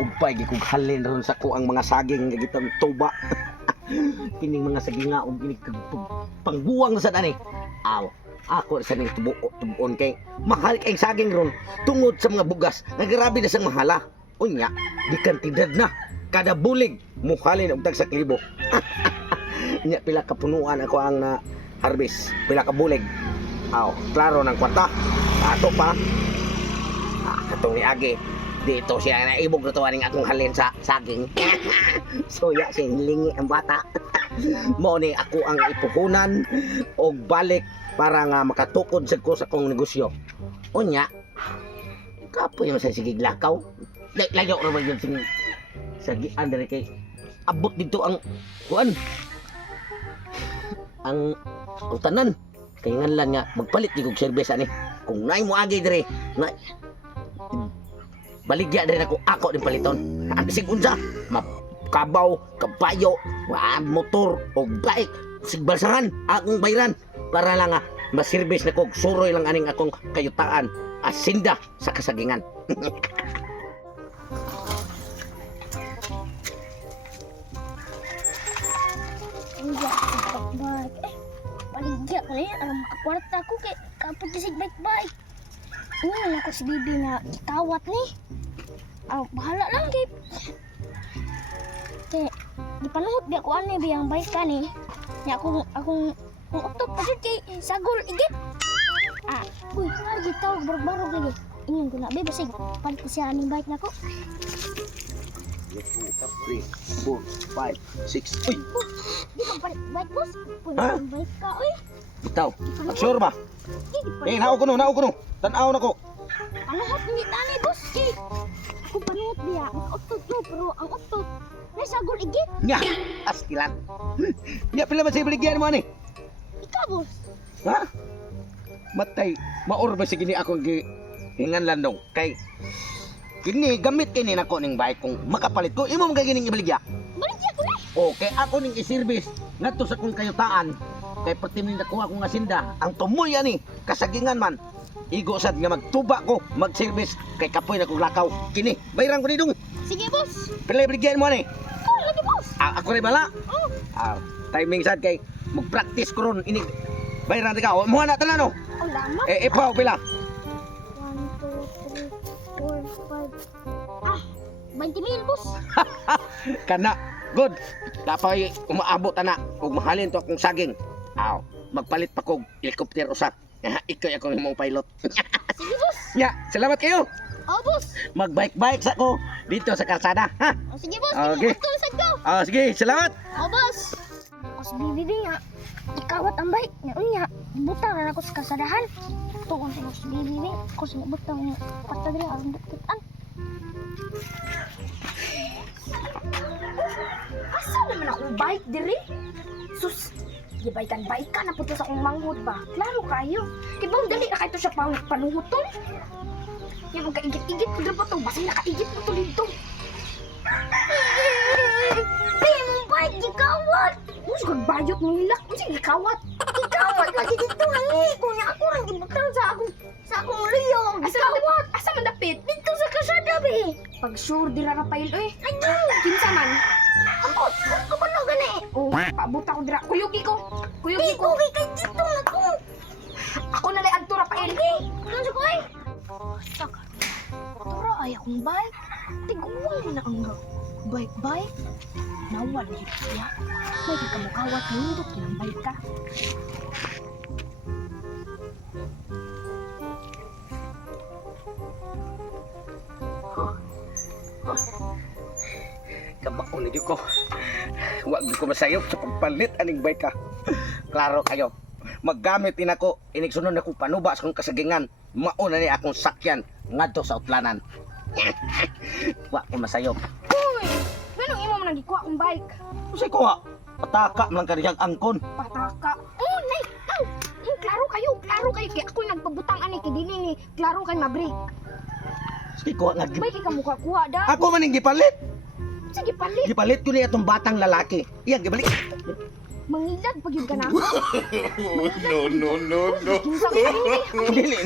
Upay gi kog halin ron sa ko ang mga saging nga gitang tuba. Kining mga saginga og kining pangbuwang sa ani. Aw, ako sa ning tubuon kay mahal kay saging ron tungod sa mga bugas nga grabe na sang mahala. Unya, di kantidad na kada bulig muhalin og tag sa libo. Nya pila ka punuan ako ang na harvest, pila ka bulig. Aw, klaro ng kwarta. Ato pa. Katong ni Agi. Dito siya naibog na tuwa ning akong halin sa saging. Suya siya hilingi ang bata. Mao ni ako ang ipuhunan og balik para nga makatukod sa ko sa kong negosyo. Unya, kapoy mo sa sigig lakaw. Layo ra man yun sa andre kay abot dito ang kuan. Ang utanan kay nganlan nga magpalit di kog service ani. Kung naay mo agi dire, na baligya din ako din paliton. Ang bisig unsa, makabaw, kabayo, motor o bike, sigbalsangan akong bayran para lang ma-service na kog suroy lang aning akong kayutaan asinda sa kasagingan. Baligya ka na yan, alam makakwarta ko kay kapag kisig bike-bike. Ano ako si Bibi na tawat ni. Bahala lang kay. Kay di panahot di ako ani biyang bike ka ni. Nya akong utot pa jud kay sagol igit. Uy, lagi tawag barog-barog lagi. Ingon ko na be basig palit ko siya aning bike nako. 2, 3, 4, 5, 6. Uy, Di ka palit bike boss. Puno bike ka uy. bitaw. Sure ba? Nao ko no. Tan-aw na ko. Panahot ni tani boss kay. Ako panahot biya, utot no pero ang utot may sagol igit. Nya, askilan. Nya pila man sa baligyan mo ani? Ikaw boss. Ha? Matay, maor ba sige ni akong hingan landong kay kini gamit kini nako ning bike kung makapalit ko imo mga gining ibaligya. Baligya ko na. Okay, ako ning i-service ngadto sa kong kayutaan kay pertimin nakuha akong asinda ang tumoy ani kasagingan man. Igo sad nga magtuba ko mag-service kay kapoy na kong lakaw. Kini, bayran ko ni dong. Sige boss. Pila ibaligyan mo ani? Lagi boss. Ako rin bala. Timing sad kay mag-practice ko ron ini. Bayran ka. Mo na tanan no. Lama. Ipaw pila. 1, 2, 3, 4, 5. 20,000 boss. Kana good. Dapat umaabot ana ug mahalin to akong saging. Magpalit pa kog helicopter usap. Ikaw ako imong pilot. Sige boss. Nya, salamat kayo. Boss. Mag-bike-bike sa ko dito sa kalsada, ha? Sige boss. Okay. Tulisad ko. Sige, salamat. Boss. Ako si Bibi nga. Ikawat ang bike niya. Unya. Butang na ako sa kasadahan. Tukon sa si Bibi. Ako sa butang niya. Kata diri ang bukitan. Asa naman akong bike diri? Sus, gibaikan na po sa akong manghod ba? Klaro kayo. Kaya bang dali na kayo siya panuhuton? Yung magkaigit-igit ko po ito. Basta nakaigit mo ito dito. Pay mong bike, gikawat. Ano siya kagbayot nila? Ano siya gikawat? Gikawat lagi dito nga. Kunya ako lang gibutang sa akong liyong. Gikawat. Asa man dapit? Dito sa kasada be. Pag sure di rarapail eh. Ayun. Kinsa man? Ambot. Kabalo gani. Oh, paabot ako dira. Kuyugi ko. Kuyugi ko. Kay dito na ko. Ako na lang adto rapail. Ano sa koy? Saka. Tura ay akong bike. Tiguan na ang bike. Nawal yun siya. May kakamukawat nindot ng bike ka. Kabako na ko. Wag ko masayop sa pagpalit aning bike ka. Klaro kayo. Maggamit din ako, iniksunod ako panuba sa kong kasagingan. Mauna ni akong sakyan ngadto sa utlanan. Wag ko masayop. Uy! Ganong imo mo nagikuha akong bike? Kasi ko ha, pataka man kaniyang angkon. Pataka. Oh, nay! Klaro kayo. Kaya ako nagpabutang ani kay dini ni. Klaro kay mabrik. Sige ko nga. May kay kamukha kuha da. Ako man yung gipalit. Sige palit. Gipalit ko niya itong batang lalaki. Iyan, gibalik. Mangilag pag yun ka na. No. Kinsa ka ni? Dili.